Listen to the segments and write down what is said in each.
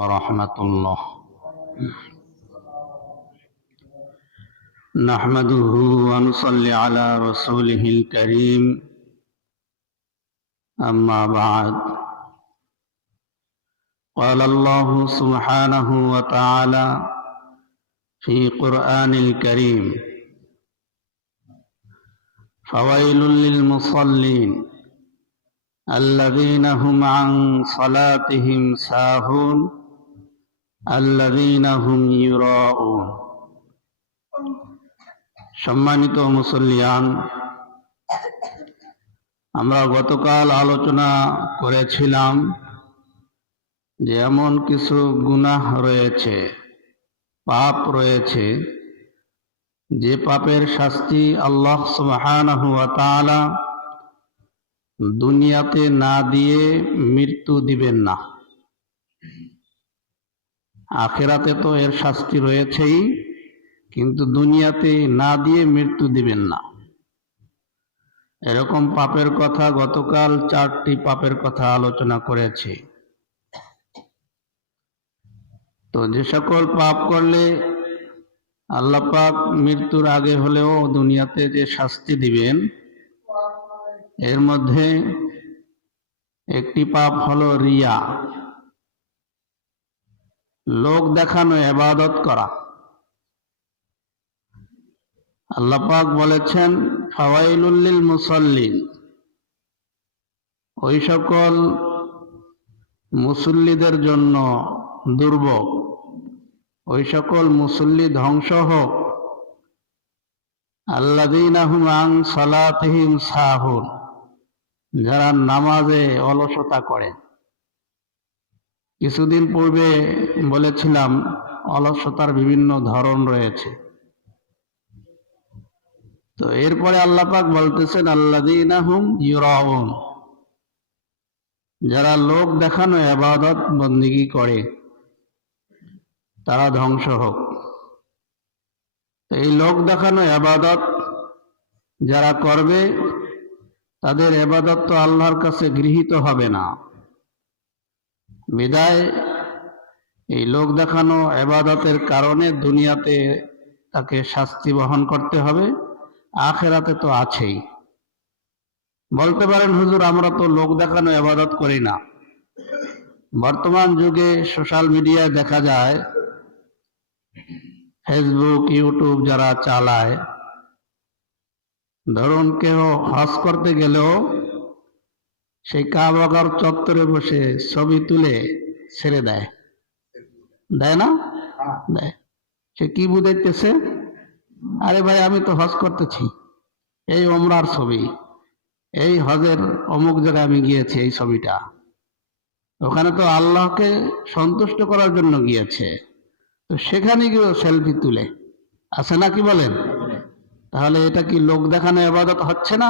ورحمة الله. نحمده ونصلي على رسوله الكريم. أما بعد، قال الله سبحانه وتعالى في قرآن الكريم: فويل للمصلين الذين هم عن صلاتهم ساهون الذين هم يراءون. সম্মানিত মুসল্লিয়ান, আমরা গতকাল আলোচনা করেছিলাম যে এমন কিছু গুনাহ রয়েছে, পাপ রয়েছে, যে পাপের শাস্তি আল্লাহ সুবহানাহু ওয়া তাআলা দুনিয়াতে না দিয়ে মৃত্যু দিবেন না। আখিরাতে তো এর শাস্তি রয়েছেই, কিন্তু দুনিয়াতে না দিয়ে মৃত্যু দিবেন না। এরকম পাপের কথা গতকাল 4টি পাপের কথা আলোচনা করেছি। তো যে সকল পাপ করলে আল্লাহ পাক মৃত্যুর আগে হলেও দুনিয়াতে যে শাস্তি দিবেন, এর মধ্যে একটি পাপ হলো রিয়া, লোক দেখানো ইবাদত করা। আল্লাহ পাক বলেছেন ফাওয়াইলুল লিল মুসাল্লিন, ওই সকল মুসল্লিদের জন্য দুর্ভোগ, ওই সকল মুসল্লি ধ্বংস হোক, আল্লাযীনা হুম আন সালাতিহিম সাহুন, যারা নামাজে অলসতা করে। কিছুদিন পূর্বে বলেছিলাম অলসতার বিভিন্ন ধরন রয়েছে। তো এরপরে আল্লাহ পাক বলতেছেন আল্লাযীনা হুম ইউরাউন, যারা লোক দেখানো ইবাদত বন্দেগী করে, তারা ধ্বংস হোক। এই লোক দেখানো ইবাদত যারা করবে, তাদের ইবাদত তো আল্লাহর কাছে গৃহীত হবে না। বিদায় এই লোক দেখানো ইবাদতের কারণে দুনিয়াতে তাকে শাস্তি বহন করতে হবে, আখিরাতে তো আছেই। বলতে পারেন হুজুর, আমরা তো লোক দেখানো ইবাদত করি না। বর্তমান যুগে সোশ্যাল মিডিয়ায় দেখা যায়, ফেসবুক, ইউটিউব যারা চালায়, ধরুন কেউ হজ করতে গেলেও সেই কাবাগার চত্বরে বসে ছবি তুলে ছেড়ে দেয়, দেয় না? দেয়। সে কি বুঝাইতেছে? আরে ভাই, আমি তো হজ করতেছি, এই ওমরার ছবি, এই হজের অমুক জায়গায় আমি গিয়েছি, এই ছবিটা। ওখানে তো আল্লাহকে সন্তুষ্ট করার জন্য গিয়েছে, তো সেখানে গিয়ে সেলফি তুলে আছে না, কি বলেন? তাহলে এটা কি লোক দেখানো ইবাদত হচ্ছে না?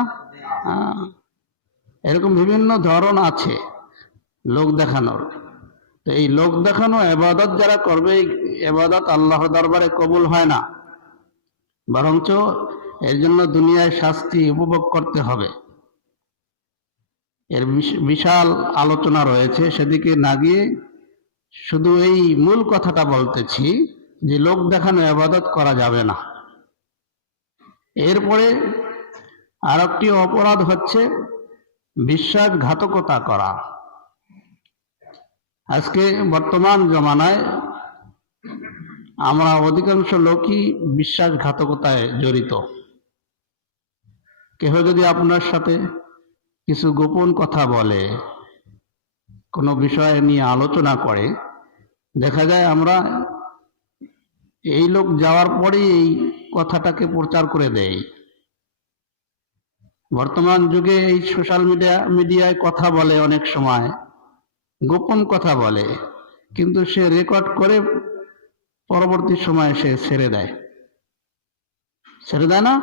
এরকম বিভিন্ন ধরন আছে লোক দেখানোর। তো এই লোক দেখানো ইবাদত যারা করবে, এই ইবাদত আল্লাহর দরবারে কবুল হয় না, বরঞ্চ এর জন্য দুনিয়ায় শাস্তি উপভোগ করতে হবে। এর বিশাল আলোচনা রয়েছে, সেদিকে না গিয়ে শুধু এই মূল কথাটা বলতেছি যে লোক দেখানো ইবাদত করা যাবে না। এরপরে আরেকটি অপরাধ হচ্ছে বিশ্বাসঘাতকতা করা। আজকে বর্তমান জমানায় আমরা অধিকাংশ লোকই বিশ্বাসঘাতকতায় জড়িত। কেহ যদি আপনার সাথে কিছু গোপন কথা বলে, কোনো বিষয় নিয়ে আলোচনা করে, দেখা যায় আমরা এই লোক যাওয়ার পরেই এই কথাটাকে প্রচার করে দেয়। বর্তমান যুগে এই সোশ্যাল মিডিয়ায় কথা বলে, অনেক সময় গোপন কথা বলে, কিন্তু সে রেকর্ড করে পরবর্তী সময়ে সে ছেড়ে দেয় না?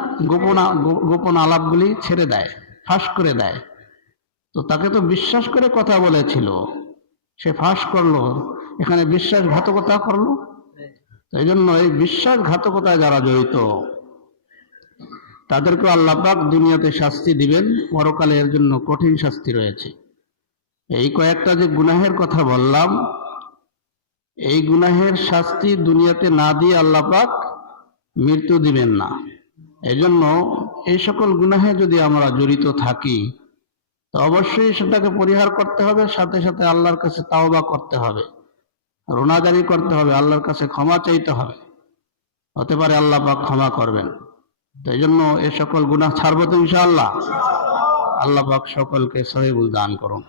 গোপন আলাপগুলি ছেড়ে দেয়, ফাঁস করে দেয়। তো তাকে তো বিশ্বাস করে কথা বলেছিল, সে ফাঁস করলো, এখানে বিশ্বাসঘাতকতা করলো। এই জন্য এই বিশ্বাসঘাতকতায় যারা জড়িত, তাদেরকে আল্লাহ পাক দুনিয়াতে শাস্তি দিবেন, পরকালে এর জন্য কঠিন শাস্তি রয়েছে। এই কয়েকটা যে গুনাহের কথা বললাম, এই গুনাহের শাস্তি দুনিয়াতে না দিয়ে আল্লাহ পাক মৃত্যু দিবেন না। এজন্য এই সকল গুনাহে যদি আমরা জড়িত থাকি তো অবশ্যই সেটাকে পরিহার করতে হবে, সাথে সাথে আল্লাহর কাছে তাওবা করতে হবে, রোনাজারি করতে হবে, আল্লাহর কাছে ক্ষমা চাইতে হবে। হতে পারে আল্লাহ পাক ক্ষমা করবেন। তো এই জন্য এ সকল গুনাহ ছাড়বো তো ইনশাআল্লাহ। আল্লাহ পাক সকলকে সহিবুল দান করুন।